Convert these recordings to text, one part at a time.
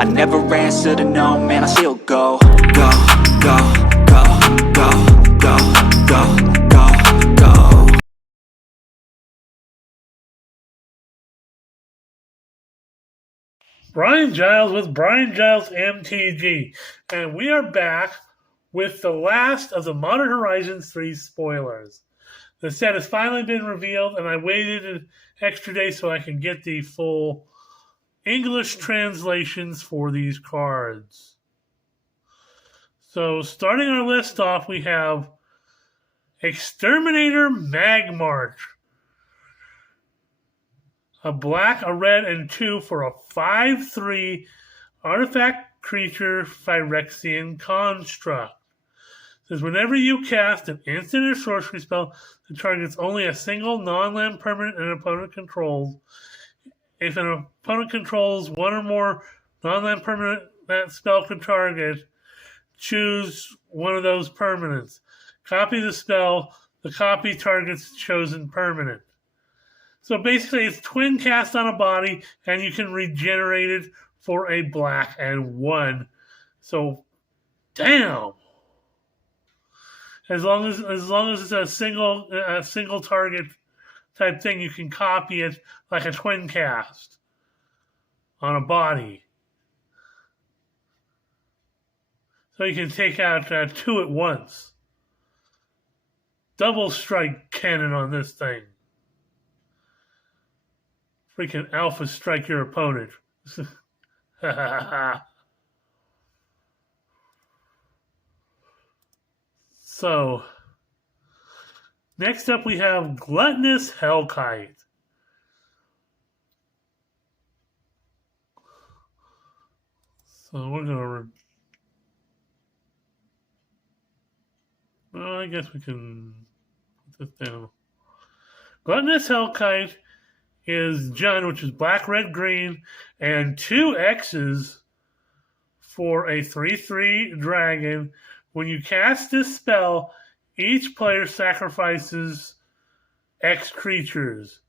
I never answer to no, man, I still go. Go, go, go, go, go, go, go, go. Brian Giles with Brian Giles MTG, and we are back with the last of the Modern Horizons 3 spoilers. The set has finally been revealed, and I waited an extra day so I can get the full English translations for these cards. So, starting our list off, we have Exterminator Magmarch. A black, a red, and 2 for a 5/3 artifact creature Phyrexian construct. It says whenever you cast an instant or sorcery spell that targets only a single non-land permanent an opponent controls, if an opponent controls one or more non-land permanent that spell can target, choose one of those permanents. Copy the spell. The copy targets chosen permanent. So basically, it's twin cast on a body, and you can regenerate it for a black and 1. So, damn. As long as it's a single target type thing, you can copy it like a twin cast on a body. So you can take out 2 at once. Double strike cannon on this thing. Freaking alpha strike your opponent. So, next up we have Gluttonous Hellkite. So we're gonna. Well, I guess we can put this down. Gluttonous Hellkite is Jund, which is black, red, green, and 2 X's for a 3/3 dragon. When you cast this spell, each player sacrifices X creatures.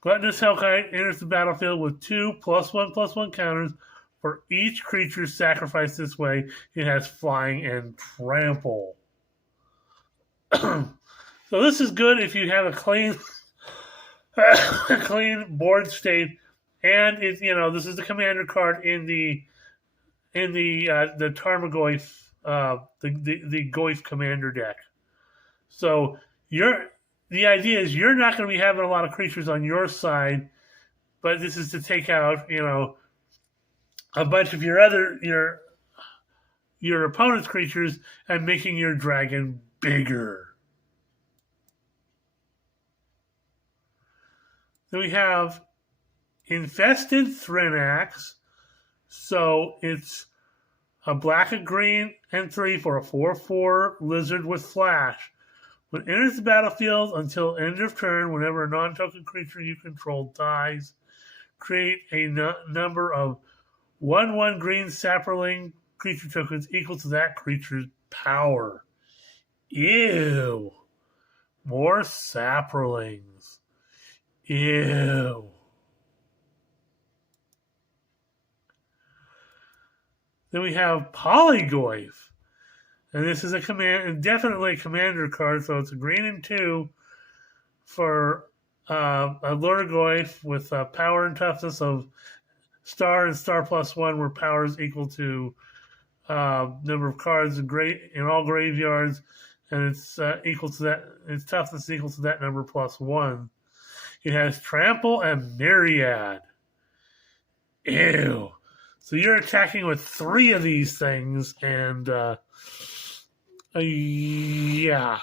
Gluttonous Hellkite enters the battlefield with 2 +1/+1 counters for each creature sacrificed this way. It has flying and trample. So this is good if you have a clean board state, and this is the commander card in the Tarmogoyf, the Goyf commander deck. So the idea is you're not going to be having a lot of creatures on your side, but this is to take out a bunch of your opponent's creatures and making your dragon bigger. Then we have Infested Thrinax. So it's a black, a green, and 3 for a 4/4 lizard with flash. When it enters the battlefield until end of turn, whenever a non-token creature you control dies, create a number of 1/1 green sapperling creature tokens equal to that creature's power. Ew. More sapperlings. Ew. Then we have Polygoyf. And this is definitely a commander card, so it's a green and 2 for a Lurgoyf with power and toughness of star and star +1, where power is equal to number of cards in all graveyards, and it's equal to that. Its toughness is equal to that number +1. It has trample and myriad. Ew. So you're attacking with 3 of these things, and yeah.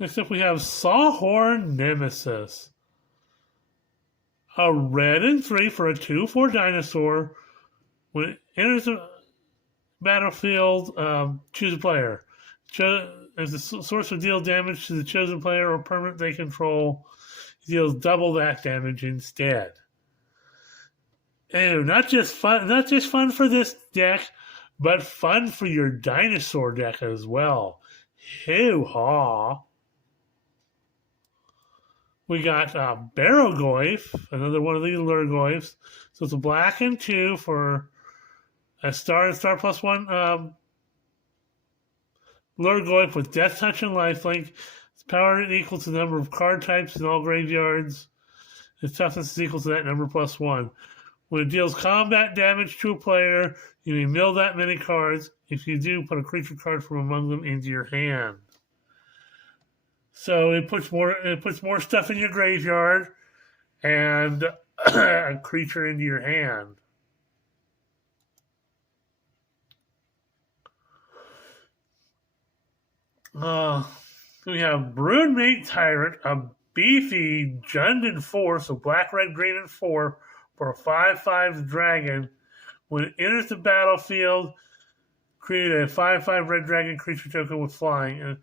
Next up we have Sawhorn Nemesis. A red and 3 for a 2/4 dinosaur. When it enters the battlefield, choose a player. As the source will deal damage to the chosen player or permanent they control, it deals double that damage instead. Ew, not just fun for this deck, but fun for your dinosaur deck as well. Hoo-haw. We got Barrogoyf, another one of these Lurgoyfs. So it's a black and 2 for a star and star plus 1 Lurgoyf with Death Touch and Lifelink. Its power is equal to the number of card types in all graveyards. Its toughness is equal to that number plus 1. When it deals combat damage to a player, you may mill that many cards. If you do, put a creature card from among them into your hand. So it puts more stuff in your graveyard and a creature into your hand. We have Broodmate Tyrant, a beefy Jund 4, so black, red, green, and 4 for a 5/5 dragon. When it enters the battlefield, create a 5/5 red dragon creature token with flying,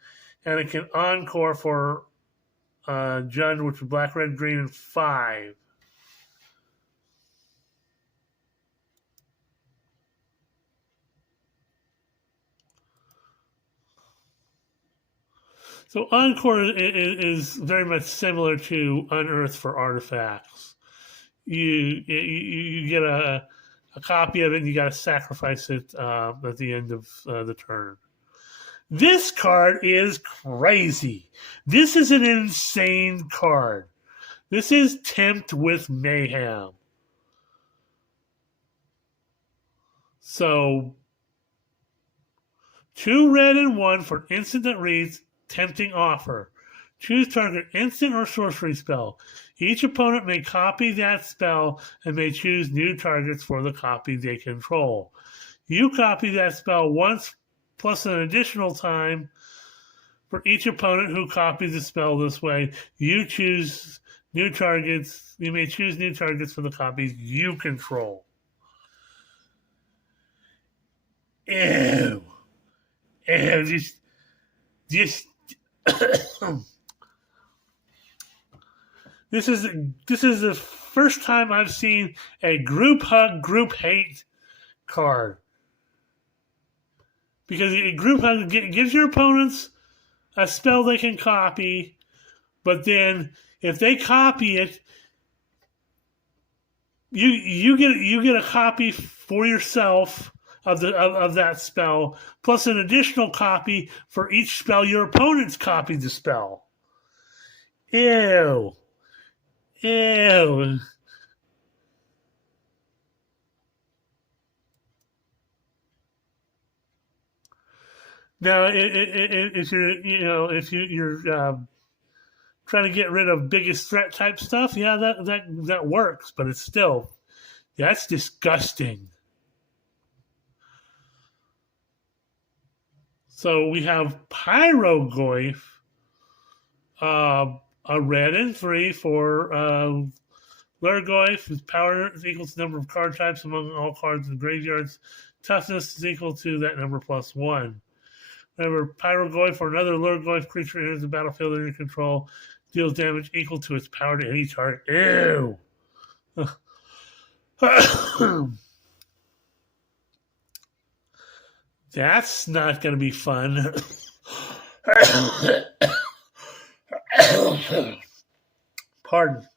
and it can encore for Jund, which is black, red, green, and 5. So Encore is very much similar to Unearth for artifacts. You get a copy of it, and you got to sacrifice it at the end of the turn. This card is crazy. This is an insane card. This is Tempt with Mayhem. So, 2 red and 1 for instant that reads Tempting Offer. Choose target instant or sorcery spell. Each opponent may copy that spell and may choose new targets for the copy they control. You copy that spell once plus an additional time for each opponent who copies the spell this way. You choose new targets. You may choose new targets for the copies you control. Ew. Ew. Just This is the first time I've seen a group hug, group hate card. Because group hug gives your opponents a spell they can copy, but then if they copy it, you get a copy for yourself of that spell, plus an additional copy for each spell your opponents copied the spell. Ew. Ew. Now, if you're trying to get rid of biggest threat type stuff, yeah, that works, but it's still that's disgusting. So we have Pyrogoyf, a red and 3 for Lurgoyf. His power is equal to the number of card types among all cards in graveyards. Toughness is equal to that number plus 1. Remember, Pyrogoyf or another Lurgoyf creature enters the battlefield under your control, deals damage equal to its power to any target. Ew! That's not going to be fun. Pardon.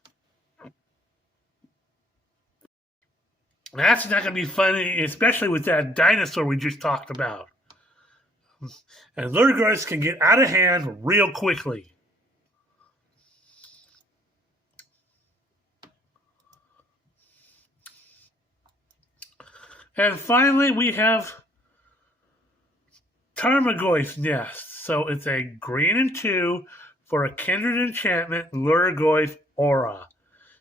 That's not going to be fun, especially with that dinosaur we just talked about. And Lurgoyfs can get out of hand real quickly. And finally, we have Tarmogoyf Nest. So it's a green and 2 for a kindred enchantment, Lurgoyf Aura.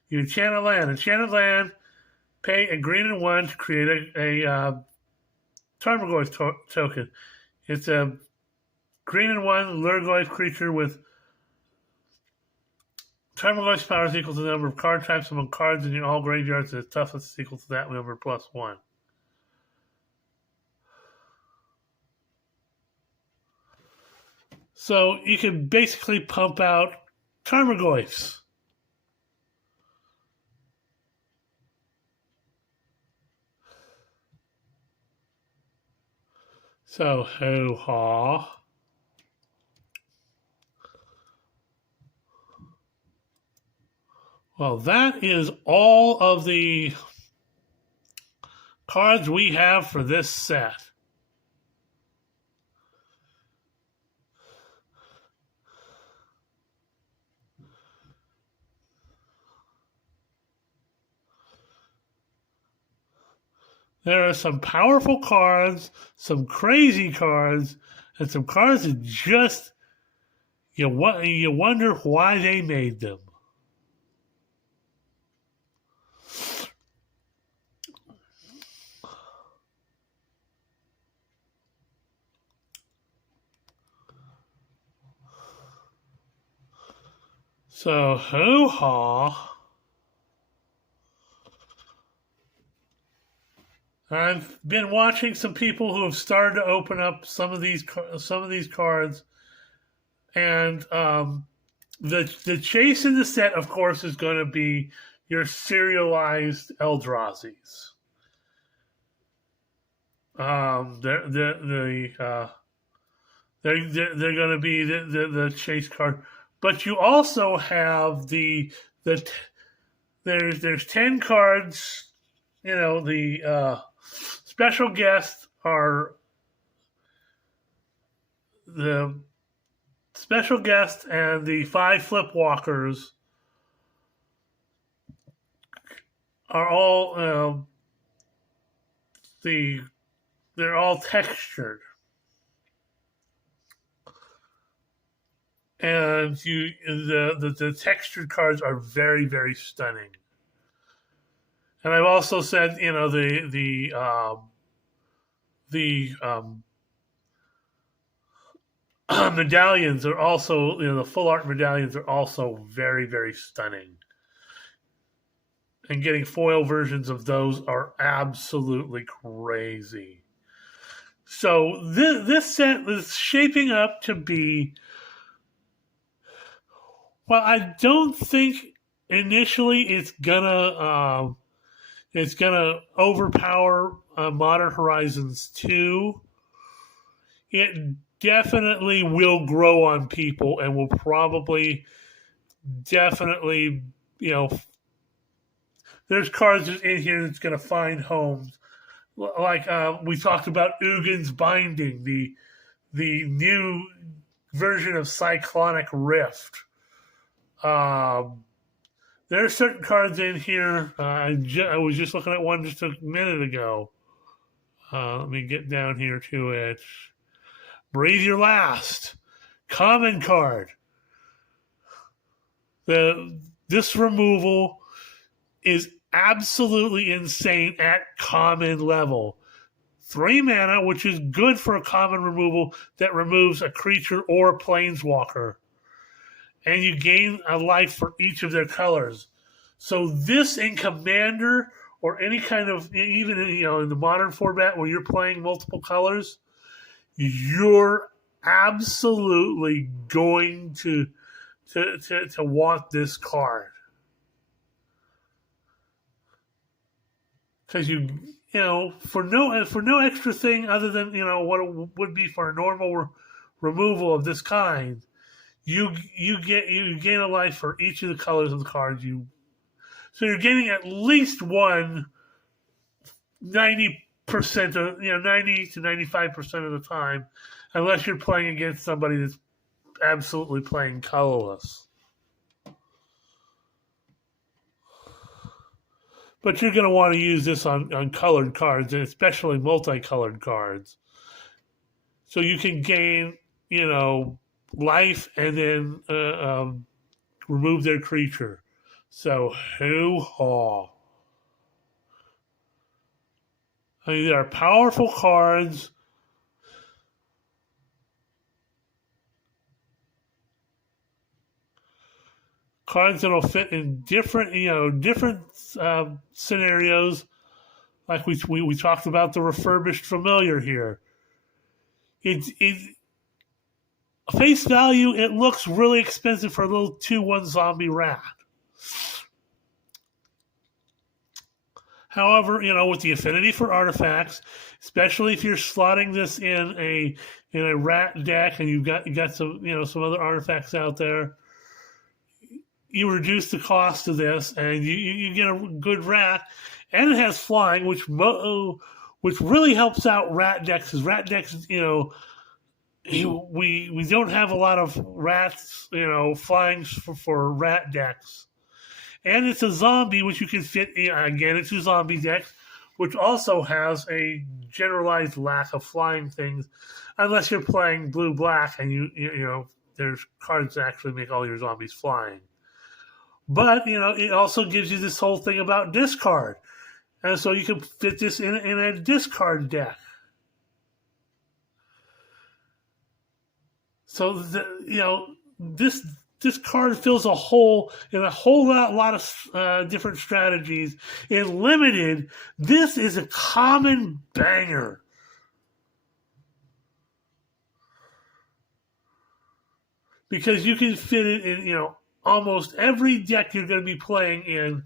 You enchant a land. Enchanted land, pay a green and 1 to create a Tarmogoyf token. It's a green and 1 Lurgoyf creature with Tarmogoyf's power is equal to the number of card types among cards in your all graveyards, and its toughness is equal to that number plus 1. So you can basically pump out Tarmogoyfs. So, hoo-ha. Well, that is all of the cards we have for this set. There are some powerful cards, some crazy cards, and some cards that just you wonder why they made them. So, hoo-ha. I've been watching some people who have started to open up some of these cards, and the chase in the set, of course, is going to be your serialized Eldrazi's. They're going to be the chase card, but you also have there's 10 cards. You know, the special guests are the special guest and the 5 flip walkers are all they're all textured, and the textured cards are very, very stunning. And I've also said, you know, the medallions are also, you know, the full art medallions are also very, very stunning. And getting foil versions of those are absolutely crazy. So this set is shaping up to be, well, I don't think initially it's gonna overpower Modern Horizons 2. It definitely will grow on people and will probably definitely, you know, there's cards in here that's going to find homes. Like we talked about Ugin's Binding, the new version of Cyclonic Rift. There are certain cards in here. I was just looking at one just a minute ago. Let me get down here to it. Breathe Your Last. Common card. This removal is absolutely insane at common level. 3 mana, which is good for a common removal that removes a creature or planeswalker. And you gain a life for each of their colors. So this in Commander or any kind of, even in the modern format where you're playing multiple colors, you're absolutely going to want this card. Because for no extra thing other than what it would be for a normal removal of this kind, you gain a life for each of the colors of the cards so you're getting at least one 90% of 90 to 95% of the time, unless you're playing against somebody that's absolutely playing colorless. But you're going to want to use this on colored cards, and especially multicolored cards. So you can gain, life and then remove their creature. So, hoo-ha. I mean, there are powerful cards. Cards that'll fit in different scenarios. Like we talked about the refurbished familiar here. It's face value, it looks really expensive for a little 2/1 zombie rat. However, with the affinity for artifacts, especially if you're slotting this in a rat deck and you've got some some other artifacts out there, you reduce the cost of this and you get a good rat, and it has flying, which really helps out rat decks. Because rat decks, we don't have a lot of rats, flying for rat decks. And it's a zombie, which you can fit, again, it's a zombie deck, which also has a generalized lack of flying things, unless you're playing blue-black and there's cards that actually make all your zombies flying. But, it also gives you this whole thing about discard. And so you can fit this in a discard deck. So, this card fills a hole in a whole lot of different strategies. In Limited, this is a common banger. Because you can fit it in, almost every deck you're going to be playing in,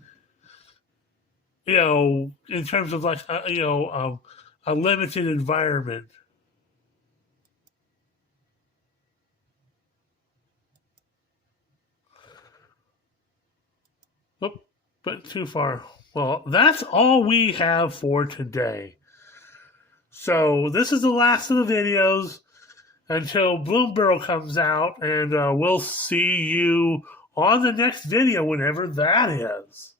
in terms of like, a limited environment. Oop, but too far. Well, that's all we have for today. So this is the last of the videos until Bloomburrow comes out, and we'll see you on the next video, whenever that is.